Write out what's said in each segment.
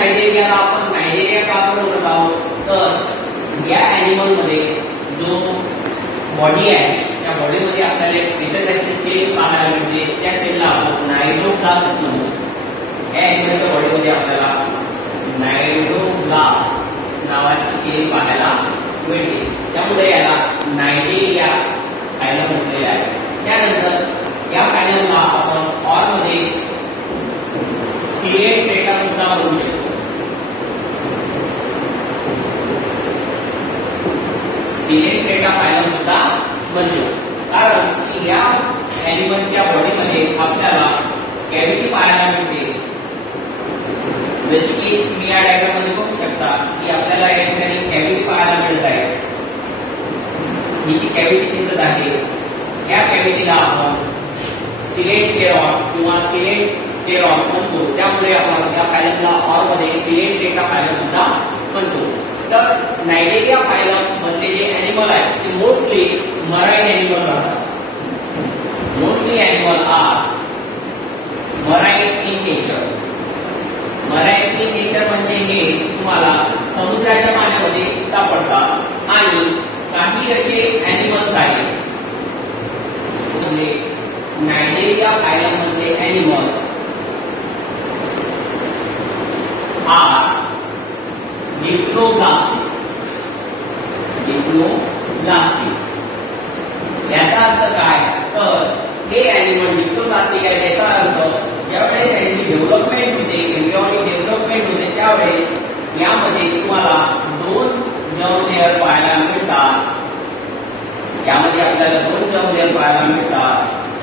नायजेरियाला आपण नायजेरिया का बोलत आहोत तर या ॲनिमल मध्ये जो बॉडी आहे त्या बॉडीमध्ये आपल्याला एक स्पेशल टाईपची सेल पाहायला मिळते. त्या सेलला आपण नायट्रोब्लास्ट म्हणतो. या ॲनिमलच्या बॉडीमध्ये आपल्याला नायट्रोब्लास्ट नावाची सेल पाहायला मिळते. त्यामुळे याला नायजेरिया फायलम म्हटलेले आहे. त्यानंतर या फायलमला आपण ऑरमध्ये सिरेट टेटा सुद्धा म्हणू शकतो. सिरेट टेटा फायलम सुद्धा म्हणतो, कारण की या ॲनिमलच्या बॉडीमध्ये आपल्याला कॅव्हिटी पाहायला मिळते. जशी की तुम्ही या डायग्राम मध्ये बघू शकता की आपल्याला या ठिकाणी कॅव्हिटी पाहायला मिळत आहे. ही जी कॅव्हिटी दिसत आहे या कॅव्हिटीला आपण सिलेट टेरॉन किंवा सिलेट टेरॉन म्हणतो. त्यामुळे आपण या फायलमला ऑरमध्ये सिलेट टेटा फायलम सुद्धा म्हणतो. तर नायजेरिया फायलम मधले जे ॲनिमल आहे ते मोस्टली मराईन ॲनिमल राहतात. Mostly animal are marine in nature. Marine in nature म्हणजे हे तुम्हाला समुद्राच्या पाण्यामध्ये सापडतात. आणि काही असे ॲनिमल्स आहेत नायजेरिया फायलम मधले ॲनिमल आर डिप्लोब्लास्टिक. याचा अर्थ काय तर हे ॲनिमल डिप्लोब्लास्टिक आहे. त्याचा अर्थ ज्यावेळेस त्यांची डेव्हलपमेंट होते, एम्ब्रियॉनिक डेव्हलपमेंट होते, त्यावेळेस यामध्ये तुम्हाला दोन जर्म लेअर पाहायला मिळतात. यामध्ये आपल्याला दोन जर्म लेअर पाहायला मिळतात.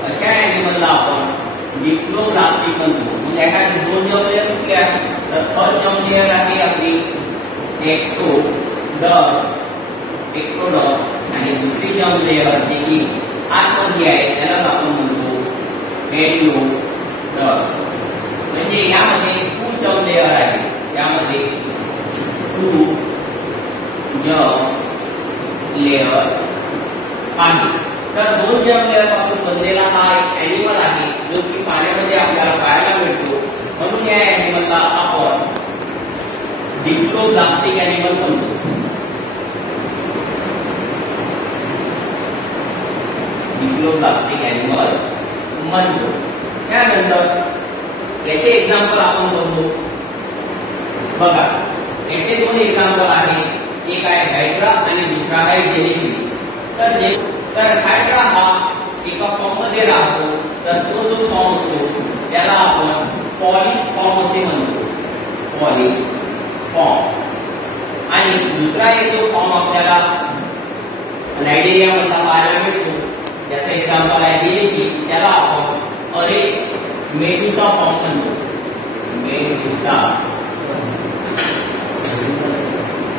अशा ॲनिमलला आपण डिप्लोब्लास्टिक म्हणतो. म्हणजे एखादी दोन जर्म लेअर कुठली आहे तर फर्स्ट जर्म लेअर आहे आपली एक्टोडर्म आणि दुसरी जर्म लेअर जी की आतमध्ये आहे त्याला आपण म्हणतो एंडोडर्म. म्हणजे यामध्ये टू जर्म लेअर आहे. यामध्ये टू जर्म लेअर आहे. तर दोन जर्म लेअर पासून बनलेला हा एक ॲनिमल आहे जो की पाण्यामध्ये आपल्याला पाहायला मिळतो. म्हणून या ॲनिमलला आपण डिप्लोब्लास्टिक ॲनिमल म्हणतो. डिप्लोब्लास्टिक ॲनिमल म्हणतो. त्यानंतर याचे एक्झाम्पल आपण बघू. बघा याचे दोन एक्झाम्पल आहेत. एक आहे हायड्रा आणि दुसरा आहे जेलीफिश. तर हायड्रा हा एका फॉर्म मध्ये राहतो. तर तो जो फॉर्म असतो त्याला आपण पॉलीफॉर्म असे म्हणतो. पॉलीफॉर्म. आणि दुसरा एक जो फॉर्म आपल्याला नायजेरिया मधला पाहायला मिळतो त्याचा एक्झाम्पल आहे जेलीफिश. त्याला आपण अरे मेडुसा फॉर्म म्हणतो. मेडुसा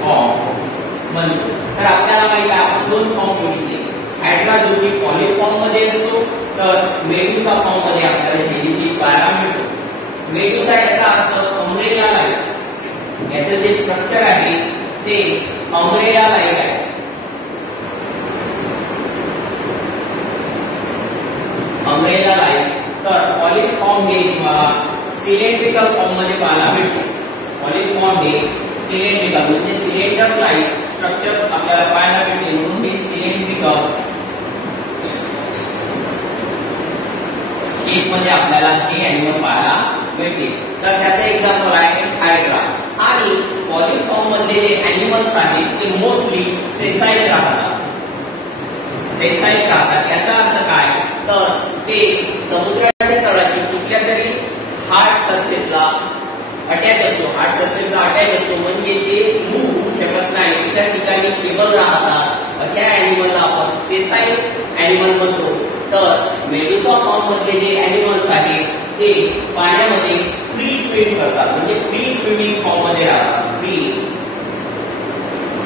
फॉर्म म्हणतो. तर आपल्याला माहिती आहे आपण दोन फॉर्म बघितले. हायड्रा जो की पॉलीफॉर्म मध्ये असतो तर मेडुसा फॉर्म मध्ये आपल्याला जेलीफिश पाहायला मिळतो. मेडुसा याचा अर्थ अम्ब्रेला लाईक. याचं जे स्ट्रक्चर आहे ते अम्ब्रेला लाईक आहे. Umbrella like. तर पॉलीफॉर्म हे तुम्हाला सिलेंड्रिकल फॉर्म मध्ये पाहायला मिळते. पॉलीफॉर्म हे सिलेंड्रिकल म्हणजे सिलेंडर लाईक स्ट्रक्चर आपल्याला पाहायला मिळते. म्हणून हे सिलेंड्रिकल शेप मध्ये आपल्याला हे ॲनिमल पाहायला मिळते. तर त्याचे एक्झाम्पल आहे हायड्रा. आणि पॉलीफॉर्म मधले जे ॲनिमल्स आहेत ते मोस्टली सेसाइल राहतात. सेसाइल राहतात याचा अर्थ काय तर ते समुद्राच्या तळाशी कुठल्या तरी हार्ड सरफेसला अटॅच असतो. हार्ड सरफेसला अटॅच असतो म्हणजे ते मूव्ह होऊ शकत नाही. त्या ठिकाणी स्टेबल राहतात. अशा ॲनिमलला आपण सेसाइल ॲनिमल म्हणतो. तर मेडुसा फॉर्म मधले जे ॲनिमल्स आहेत ते पाण्यामध्ये फ्री स्विम करतात. म्हणजे फ्री स्विमिंग फॉर्म मध्ये राहतात. Free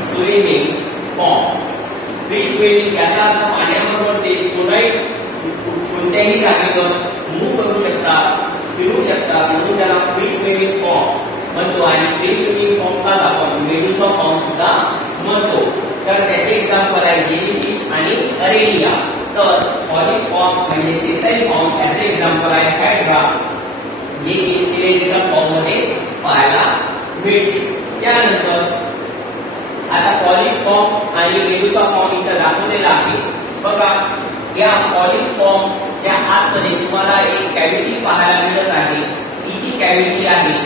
swimming form. Free swimming याचा अर्थ पाण्याबरोबर ते कोणत्याही जागेवर मूव्ह करू शकतात, फिरू शकतात. म्हणून त्याला फ्री स्विमिंग फॉर्म म्हणतो. आणि फ्री स्विमिंग फॉर्मलाच आपण मेडुसा फॉर्म सुद्धा म्हणतो. तर त्याचे एक्झाम्पल आहे जेलीफिश आणि अरेलिया. तर पॉलीफॉर्म म्हणजे सेसाइल फॉर्म याचे एक्झाम्पल आहे हायड्रा जे की सिलेंड्रिकल फॉर्म मध्ये पाहायला बघा या पॉलीफॉर्मच्या आतमध्ये तुम्हाला एक कॅव्हिटी पाहायला मिळत आहे. ही जी कॅव्हिटी आहे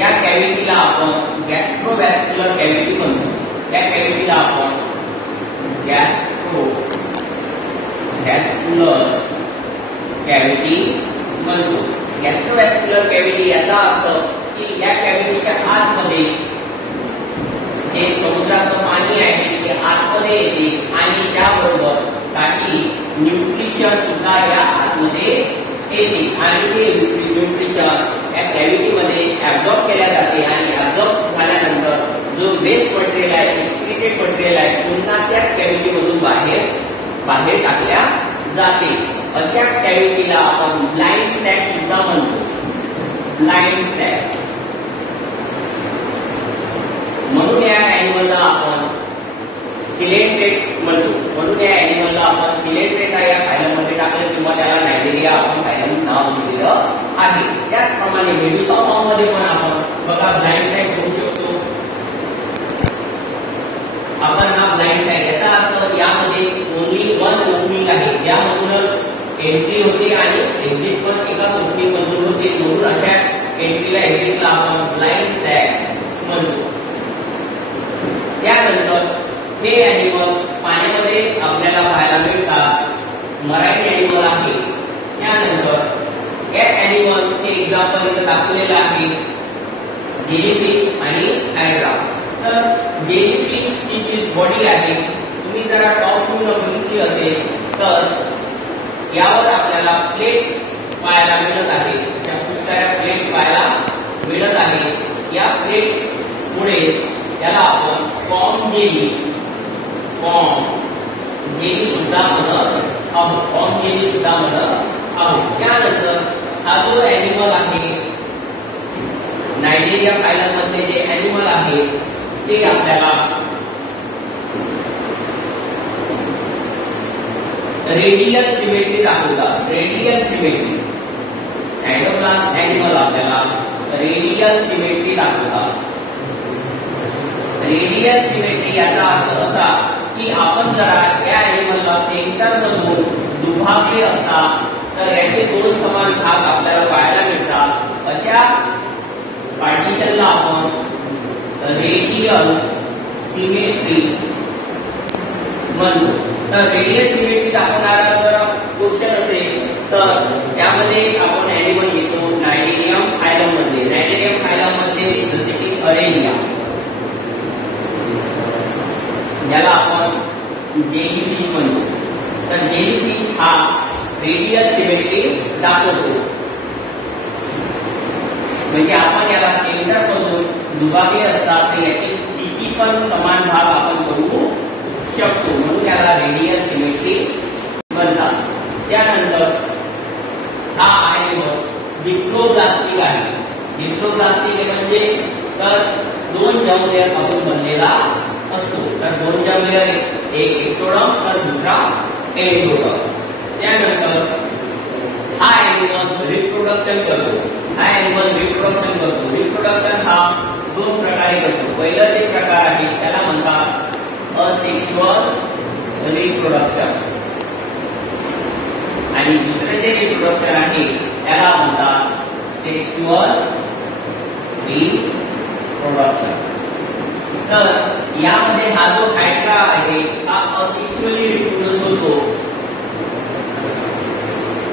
या कॅव्हिटीला आपण गॅस्ट्रोव्हॅस्क्युलर कॅव्हिटी म्हणतो. या कॅव्हिटीला आपण गॅस्ट्रोव्हॅस्क्युलर कॅव्हिटी म्हणतो. गॅस्ट्रोव्हॅस्क्युलर कॅव्हिटी याचा अर्थ की या कॅव्हिटीच्या आतमध्ये जे समुद्राचं पाणी आहे ते आतमध्ये येते आणि त्याबरोबर काही न्यूट्रिशन सुद्धा या आतमध्ये येते आणि ते न्यूट्रिशन या कॅव्हिटीमध्ये ऍब्झॉर्ब केल्या जाते आणि ऍब्झॉर्ब झाल्यानंतर जो वेस्ट मटेरियल आहे, एक्सक्रीटेड मटेरियल आहे, पुन्हा त्याच कॅव्हिटीमधून बाहेर टाकल्या जाते. अशा कॅव्हिटीला आपण ब्लाइंड सॅक सुद्धा म्हणतो. ब्लाइंड सॅक म्हणून या ॲनिमलला आपण सिलेंट्रेट म्हणतो. म्हणून या ॲनिमलला आपण सिलेंट्रेटा या फायलममध्ये टाकलं किंवा त्याला नायजेरिया आपण फायलम नाव दिलेलं आहे. त्याचप्रमाणे मेडुसा फॉर्ममध्ये पण आपण बघा ब्लाइंड सॅक होऊ शकतो. आपण हा ब्लाइंड सॅक याचा अर्थ यामध्ये ओनली वन ओपनिंग आहे, ज्यामधूनच एंट्री होते आणि एक्झिट पण एकाच ओपनिंग मधून होते. म्हणून अशा एंट्रीला एक्झिटला आपण ब्लाइंड सॅक म्हणतो. त्यानंतर हे ॲनिमल पाण्यामध्ये आपल्याला पाहायला मिळतात. मराठी ॲनिमल आहे. त्यानंतर या ॲनिमलचे एक्झाम्पल इथे दाखवलेलं आहे, जेलीफिश आणि हायड्रा. तर जेलीफिशची जी बॉडी आहे तुम्ही जरा टॉप व्ह्यूला बघितली असेल तर यावर आपल्याला प्लेट्स पाहायला मिळत आहे. खूप साऱ्या प्लेट्स पाहायला मिळत आहे. या प्लेट्स पुढे याला आपण फॉर्म जेली सुद्धा म्हणत आहोत. फॉर्म जेली सुद्धा म्हणत आहोत. त्यानंतर हा जो ॲनिमल आहे नायजेरिया फायलम मध्ये जे ॲनिमल आहे ते आपल्याला रेडियल सिमेट्री दाखवतात. रेडियल सिमेट्री एंडोप्लास्ट ॲनिमल आपल्याला रेडियल सिमेट्री दाखवतात. रेडियल सिमेट्री याचा अर्थ असा की आपण जरा या ॲनिमलला सेंटर मधून दुभागले असतात तर याचे दोन समान भाग आपल्याला पाहायला मिळतात. अशा पार्टिशनला आपण रेडियल सिमेट्री म्हणतो. तर रेडियल सिमेट्री दाखवणारा जर क्वेश्चन असेल तर त्यामध्ये आपण ॲनिमल घेतो नायजेरियम फायलम मध्ये. नायजेरियम फायलम मध्ये जसे की अरेनिया, ज्याला आपण जेलीफिश म्हणतो. तर जेलीफिश हा रेडियल सिमेट्री दाखवतो. म्हणजे आपण याला सेंटर मधून दुभागले असतात तर याची किती पण समान भाग आपण करू शकतो. म्हणून याला रेडियल सिमेट्री म्हणतात. त्यानंतर हा ॲनिमल डिप्लोब्लास्टिक आहे. डिप्लोब्लास्टिक म्हणजे तर दोन जर्म लेयर पासून बनलेला असतो. तर दोन जर्म लेयर, एक एक्टोडर्म तर दुसरा एंडोडर्म. त्यानंतर हा ॲनिमल रिप्रोडक्शन करतो. हा ॲनिमल रिप्रोडक्शन करतो. रिप्रोडक्शन हा दोन प्रकारे करतो. पहिला जे प्रकार आहे त्याला म्हणतात असेक्शुअल रिप्रोडक्शन आणि दुसरे जे रिप्रोडक्शन आहे त्याला म्हणतात सेक्शुअल रिप्रोडक्शन. तर यामध्ये हा जो हायड्रा आहे हा असेक्शुअली रिप्रोड्यूस होतो.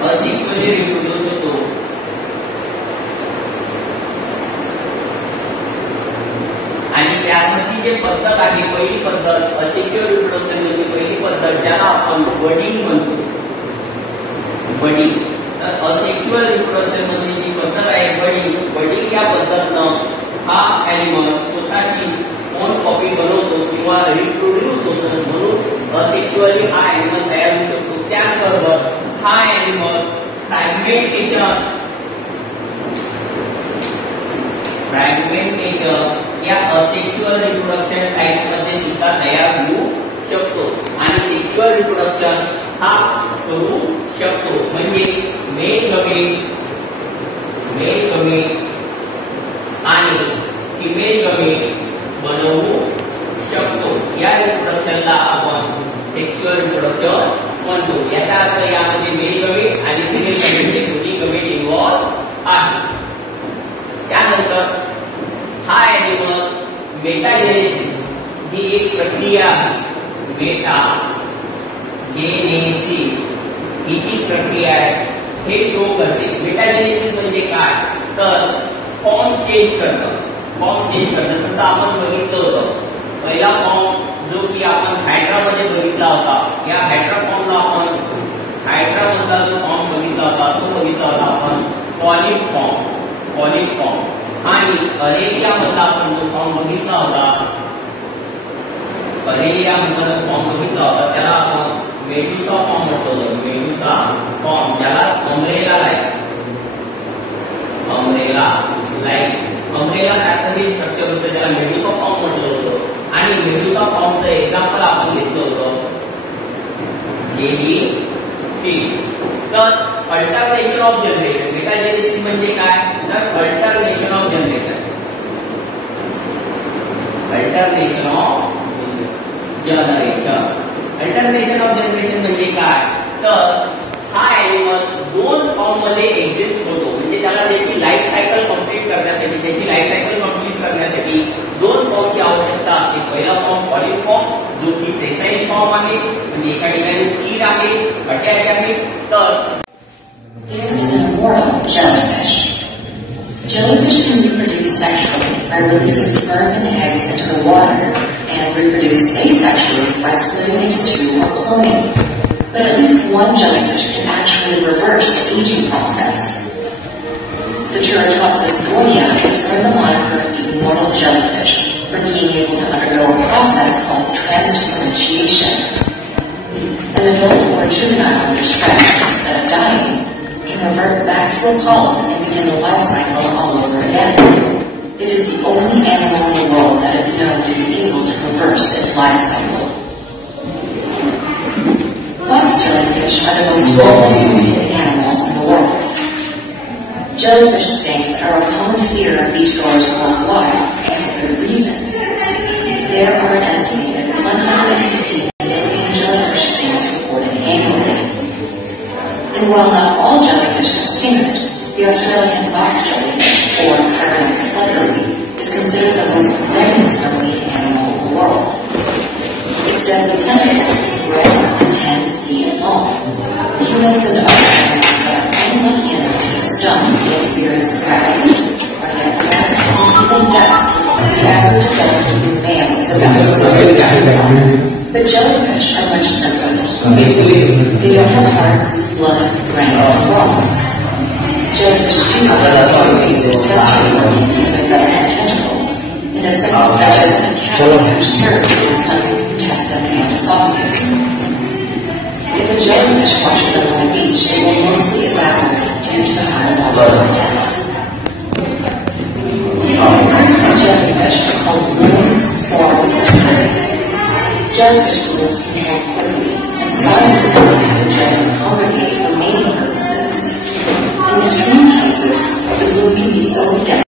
असेक्शुअली रिप्रोड्यूस होतो. आणि त्यामध्ये जे पद्धत आहे, पहिली पद्धत असेक्शुअल रिप्रोडक्शन म्हणजे पहिली पद्धत ज्याला आपण बडिंग म्हणतो. बडिंग. तर असेक्शुअल रिप्रोडक्शन मध्ये जी पद्धत आहे बडिंग या पद्धतीनं हा ॲनिमल स्वतःची ओन कॉपी बनवतो किंवा रिप्रोड्यूस होतो. म्हणून असेक्शुअली हा ॲनिमल तयार होऊ शकतो. त्याचबरोबर हा ॲनिमल फ्रॅगमेंटेशन या असेक्शुअल रिप्रोडक्शन टाइप मध्ये सुद्धा तयार होऊ शकतो. आणि सेक्शुअल रिप्रोडक्शन हा करू शकतो. म्हणजे मेल गमेट आणि फिमेल गमेट बनवू शकतो. या रिप्रोडक्शनला आपण सेक्शुअल रिप्रोडक्शन म्हणतो. याचा अर्थ यामध्ये मेल गमेट आणि फिमेल गमेट दोन्ही गमेट इन्व्हॉल्व आहे. त्यानंतर हा ॲनिमल मेटाजेनेसिस जी एक प्रक्रिया आहे, मेटाजेनेसिस ही जी प्रक्रिया आहे हे शो करते. मेटाजेनेसिस म्हणजे काय तर फॉर्म चेंज करणं. फॉर्म चेंज करणं जसं आपण बघितलं होतं, पहिला फॉर्म जो की आपण हायड्रामध्ये बघितला होता, या हायड्रा फॉर्मला आपण हायड्रामधला जो फॉर्म बघितला होता तो बघितला होता आपण पॉलिप फॉर्म आणि अरेलिया मधला आपण जो फॉर्म बघितला होता, अरेलिया मधला जो फॉर्म बघितला होता त्याला आपण मेडुसा फॉर्म म्हणतो. मेडुसा फॉर्म ज्याला अम्ब्रेला सारखं हे स्ट्रक्चर होतं, त्याला मेडुसा फॉर्म म्हटलं होतं. आणि मेडुसा फॉर्मचं एक्झाम्पल आपण घेतलं होतं जेली फिश. तर अल्टरनेशन ऑफ जनरेशन, मेटाजेनेसिस म्हणजे काय तर alternation of generation. Alternation of generation म्हणजे काय तर हा ॲनिमल दोन फॉर्म मध्ये एक्झिस्ट होतो. म्हणजे त्याला त्याची लाईफ सायकल कंप्लीट करण्यासाठी दोन फॉर्मची आवश्यकता असते. पहिला फॉर्म पॉलिप फॉर्म जो की सेसाइन फॉर्म आहे, म्हणजे एका ठिकाणी स्थिर आहे, अटॅच आहे. तर There is an immortal jellyfish. Jellyfish can reproduce sexually by releasing sperm and eggs into the water and reproduce asexually by splitting into two or cloning. But at least one jellyfish can actually reverse the aging process. The Turritopsis gonia is earned the moniker the immortal jellyfish for being able to undergo a process called transdifferentiation. An adult or juvenile under stress, instead of dying, can revert back to a polyp and begin the life cycle all over again. It is the only animal in the world that is known to be able to reverse its life cycle. Box jellyfish are the most widely communicated animals in the world. Jellyfish stings are a common fear of beachgoers worldwide, and for good reason. There are an estimated 150 million jellyfish stings reported annually. And while not all jellyfish have stingers, the Australian box jellyfish, or Chironex fletcheri, is considered the most venomous marine animal in the world. Its deadly tentacles range up to 10 feet long. Humans and other animals that are unlucky enough to be stung may experience paralysis, cardiac arrest, and even death. The average adult human male is about 6 feet. But jellyfish are much simpler. They don't have hearts, blood, brains, or bones. Jellyfish do have basic sensory organs in their bellies and tentacles, and a simple digestive cavity serves as the stomach, intestine, and esophagus. If a jellyfish washes up on a beach, it will mostly evaporate due to the high water content. Groups of jellyfish are called blooms, swarms, or cirrus. Jellyfish blooms can form quickly, and scientists believe the jellies congregate for mating purposes. In extreme cases, the bloom can be so dense